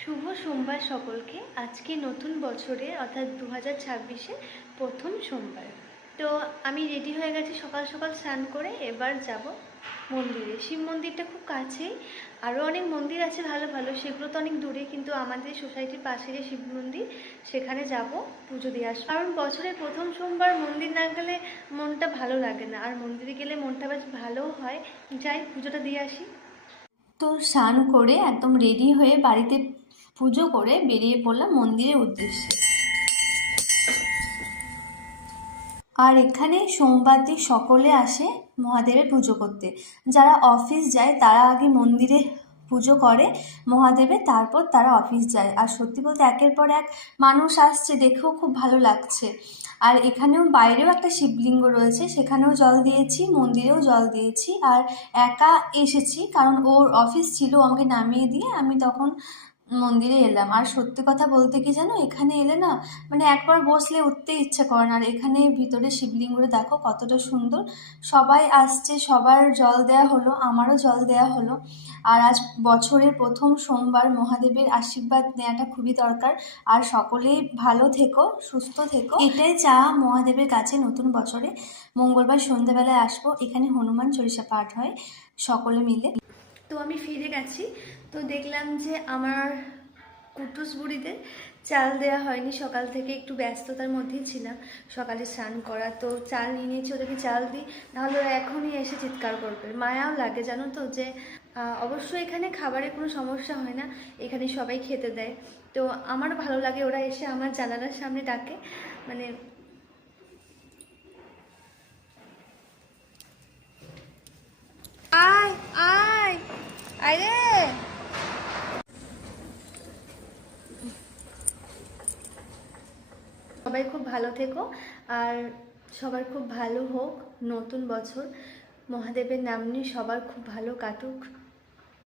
শুভ সোমবার সকলকে। আজকে নতুন বছরে অর্থাৎ 2026-এ প্রথম সোমবার। তো আমি রেডি হয়ে গেছি সকাল সকাল স্নান করে। এবার যাব মন্দিরে। শিব মন্দিরটা খুব কাছেই, আরও অনেক মন্দির আছে ভালো ভালো, সেগুলো তো অনেক দূরে, কিন্তু আমাদের সোসাইটির পাশে যে শিব মন্দির সেখানে যাব, পুজো দিয়ে আসবো। কারণ বছরের প্রথম সোমবার মন্দির না গেলে মনটা ভালো লাগে না, আর মন্দিরে গেলে মনটা বেশ ভালোও হয়। যাই, পুজোটা দিয়ে আসি। তো স্নান করে একদম রেডি হয়ে বাড়িতে পুজো করে বেরিয়ে পড়লাম মন্দিরের উদ্দেশ্যে। আর এখানে সোমবার দিন সকলে আসে মহাদেবের পুজো করতে। যারা অফিস যায় তারা আগে মন্দিরে পুজো করে মহাদেবের, তারপর তারা অফিস যায়। আর সত্যি বলতে একের পর এক মানুষ আসছে, দেখেও খুব ভালো লাগছে। আর এখানেও বাইরেও একটা শিবলিঙ্গ রয়েছে, সেখানেও জল দিয়েছি, মন্দিরেও জল দিয়েছি। আর একা এসেছি কারণ ওর অফিস ছিল, ও আমাকে নামিয়ে দিয়ে আমি তখন মন্দিরে এলাম। আর সত্যি কথা বলতে কি জানো, এখানে এলে না মানে একবার বসলে উঠতে ইচ্ছে করে না। আর এখানে ভিতরে শিবলিঙ্গটা দেখো কতটা সুন্দর। সবাই আসছে, সবার জল দেয়া হলো, আমারও জল দেয়া হলো। আর আজ বছরের প্রথম সোমবার, মহাদেবের আশীর্বাদ নেওয়াটা খুবই দরকার। আর সকলেই ভালো থেকো, সুস্থ থেকো, এটাই চাওয়া মহাদেবের কাছে। নতুন বছরে মঙ্গলবার সন্ধ্যাবেলায় আসবো, এখানে হনুমান চল্লিশা পাঠ হয় সকলে মিলে। তো আমি ফিরে গেছি, তো দেখলাম যে আমার কুটুস বুড়িদের চাল দেওয়া হয়নি। সকাল থেকে একটু ব্যস্ততার মধ্যেই ছিলাম, সকালে স্নান করা, তো চাল নিয়ে নিয়েছি, ওদেরকে চাল দিই, নাহলে ওরা এখনই এসে চিৎকার করবে। মায়াও লাগে জানো তো, যে অবশ্য এখানে খাবারের কোনো সমস্যা হয় না, এখানে সবাই খেতে দেয়। তো আমার ভালো লাগে ওরা এসে আমার জানালার সামনে ডাকে, মানে আয় আয় আরে। সবাই খুব ভালো থেকো, আর সবার খুব ভালো হোক নতুন বছর। মহাদেবের নাম নিয়ে সবার খুব ভালো কাটুক।